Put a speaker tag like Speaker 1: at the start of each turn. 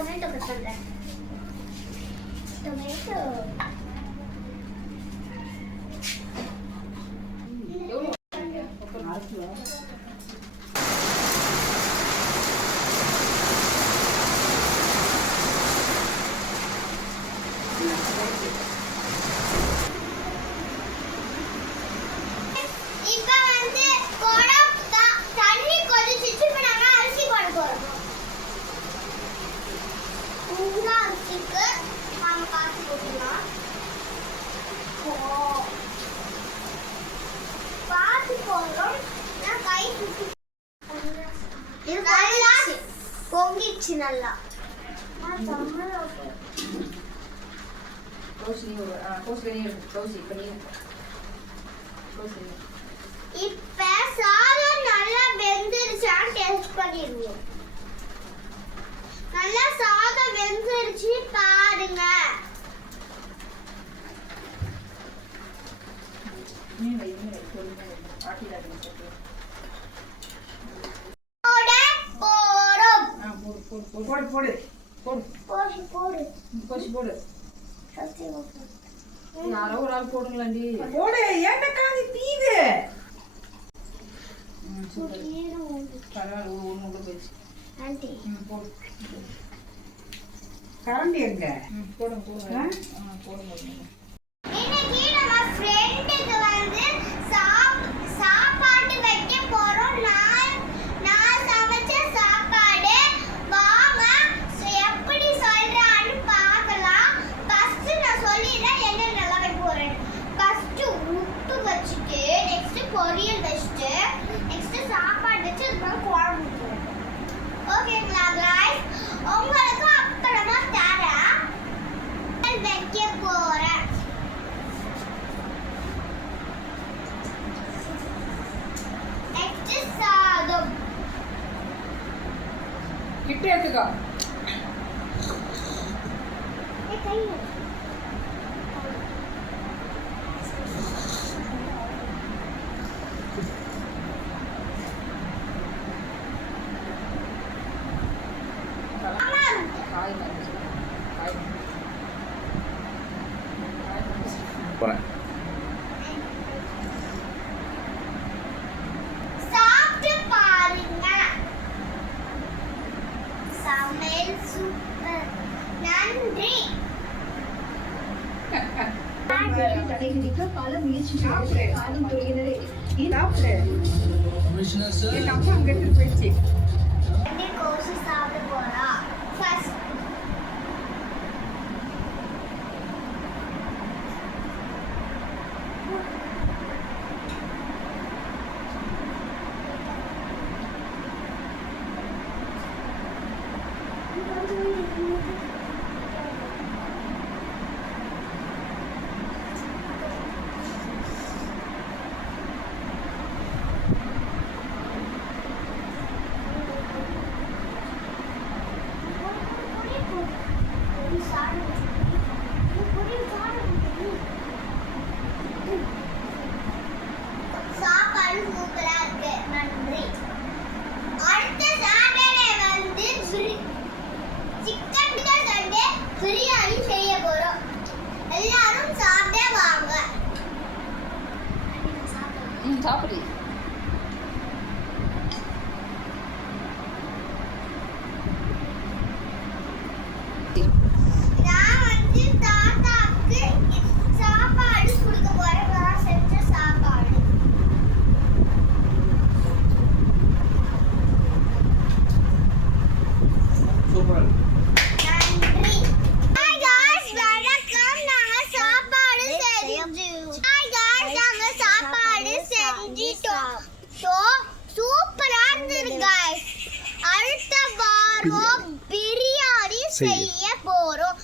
Speaker 1: トメトが食べた வந்துச்சு நல்லா.
Speaker 2: இப்ப
Speaker 1: சாதம் நல்லா வெந்துருச்சான்னு டேஸ்ட் பண்ணிடுவோம் நல்லா சாதம் வெந்துருச்சு. பாருங்க.
Speaker 2: நீ வைங்க பொறுமையா ஆட்டிடாதீங்க
Speaker 1: போடு
Speaker 2: போடு போடு. போடு. போடு போடு. போடு. யாரோ ஒரு ஆள் போடுங்களாண்டி.
Speaker 3: போடு ஏண்டக்கா நீ தீது
Speaker 2: பரவாயில்ல ஒரு ஒன்று கூட போயிடுச்சு.
Speaker 1: ஆண்டி.
Speaker 2: போடு.
Speaker 3: கரண்டி எங்க?
Speaker 2: போடுங்க போடுங்க. போடுங்க கிட்ட எடுத்துக்கோ.
Speaker 4: போகிறேன்
Speaker 1: சமையல் சூப்பர். நன்றி.
Speaker 5: கடைபிடிக்க பல முயற்சிகள் காலம் தொழுகிறது
Speaker 3: அங்கிட்டு போயிடுச்சு.
Speaker 1: top of the போறோம் பிரியாணி
Speaker 4: செய்ய.
Speaker 1: செய்ய போறோம்